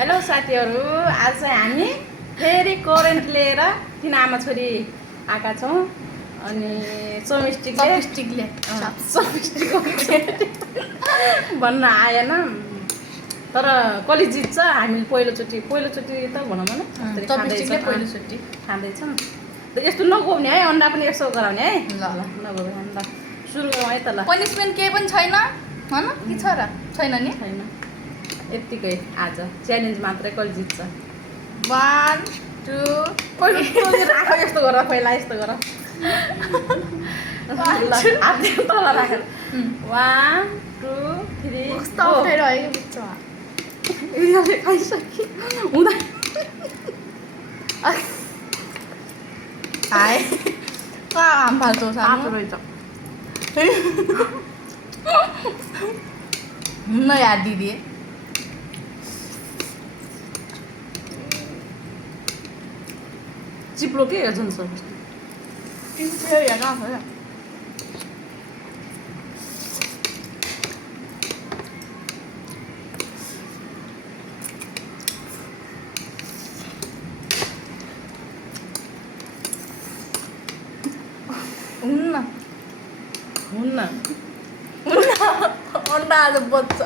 Hello साथीहरू, आज चाहिँ हामी फेरि करेन्ट लिएर तीन आमा छोरी आएका छौँ। अनि चपस्टिकले भन्न आएन, तर कसले जित्छ हामी पहिलोचोटि त भनौँ न, पहिलोचोटि खाँदैछौँ। यस्तो नगोउने है, अन्डा पनि यसो गराउने है। ल नगोउने अन्डा सुरु गरौँ है त। ल पनिसमेन्ट केही पनि छैन हैन कि छ र? छैन नि, छैन, यत्तिकै आज च्यालेन्ज मात्रै कसले जित्छ। 1 2 राख, यस्तो गर, पहिला यस्तो गर। हात तल राखेर 1 2 3 कस्तो अप्ठ्यारो है बिचमा। खाइसके हुँदैन। हाय कहाँ आम फाल्छौ सानो रहेछ। न यार दिदी, चिप्लो के झन् सर हुन्न अन्डा आज बच्छ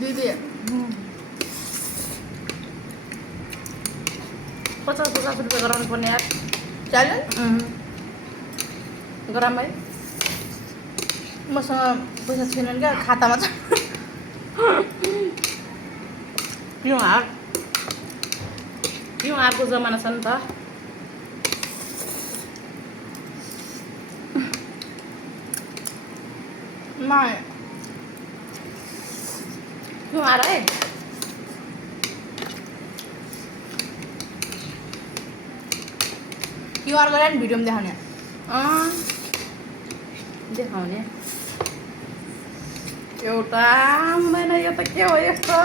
दिदी। 50 रुपियाँ गराउनु पर्ने यार। च्यालेन्ज गराम है। मसँग पैसा छैन क्या, खातामा छ। क्युआरको जमाना छ नि त। क्युआर है। क्युआर गरेर नि भिडियोमा देखाउने। देखाउने एउटा हुँदैन। यो त के हो यस्तो?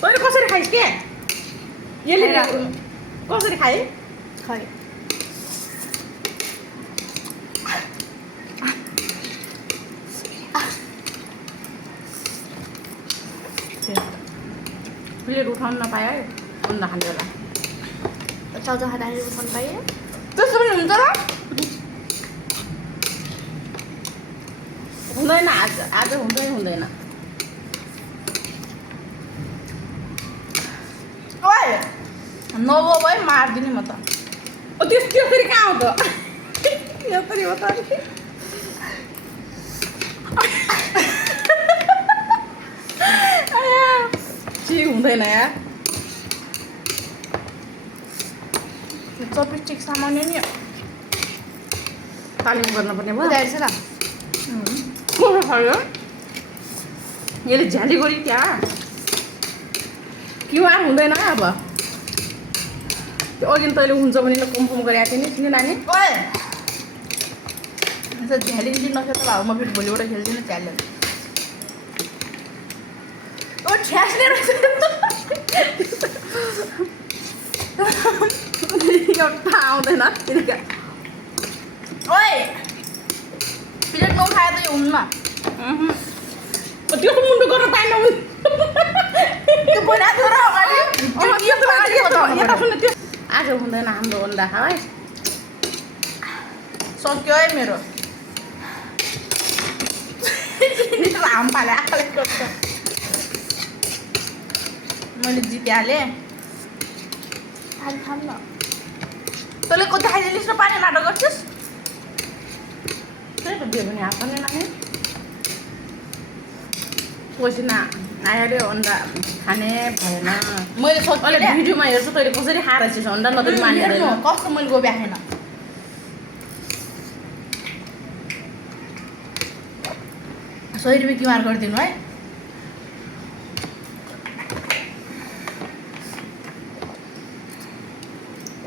तैँले कसरी खाइस् के? यसले कसरी खाए? खै प्लेट उठाउनु नपायो है, अन्डा खाने बेला। चाउचाउ खाँदाखेरि उठाउनु पाएँ। त्यस्तो पनि हुन्छ र? हुँदैन, आज हुँदैन। ओए नगो भाइ, मारिदिने म त। त्यसरी कहाँ हो त? यसरी हो त। हुँदैन यार। चपस्टिक सामान्य नि तालिम गर्नुपर्ने भयो। बुझाएछ ल। यसले झ्याली गऱ्यो त्यहाँ। क्युआर हुँदैन है अब। त्यो अघि तैँले हुन्छ भने कन्फर्म गरेको थिएँ नि, किन नानी? ओए झ्यालिन्छ नखेल त म फेरि भोलिबाट खेल्दिनँ च्यालेन्ज। ओ ठ्यास्ने रहेछ। एउटा आउँदैन। ओए प्लेट नउठाए त यो हुन्न। त्यो त मुन्टो गरेर पाएन। त्यो बनाएको र अगाडि यता सुन, त्यो आज हुँदैन हाम्रो अन्डा खा है। सक्यो है मेरो। आम पाले आले गर्छ। मैले जितिहालेँ। खाम न। तँले कति खाइदिलिस् र पानी नाटक गर्छस्? त्यही त दियो भने हात पनि नानी। पसिना आइहाल्यो, अन्डा खाने भएन। मैले सकिहालेँ। भिडियोमा हेर्छु तैँले कसरी खाएर छिस् अन्डा, नत्र मानिँदैन। कस्तो मैले गोबी आएन। 100 रुपियाँ क्युआर गरिदिनु है।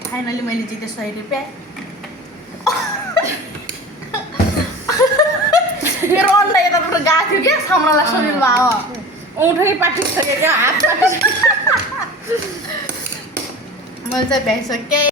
फाइनली मैले जितेँ 100 रुपियाँ। मेरो अन्डा यताबाट गएको थियो क्या, सामनालाई शरीरमा हो। औँठै पाटिसक्यो क्या, हात पाटिसक्यो। मैले चाहिँ भ्याइसकेँ।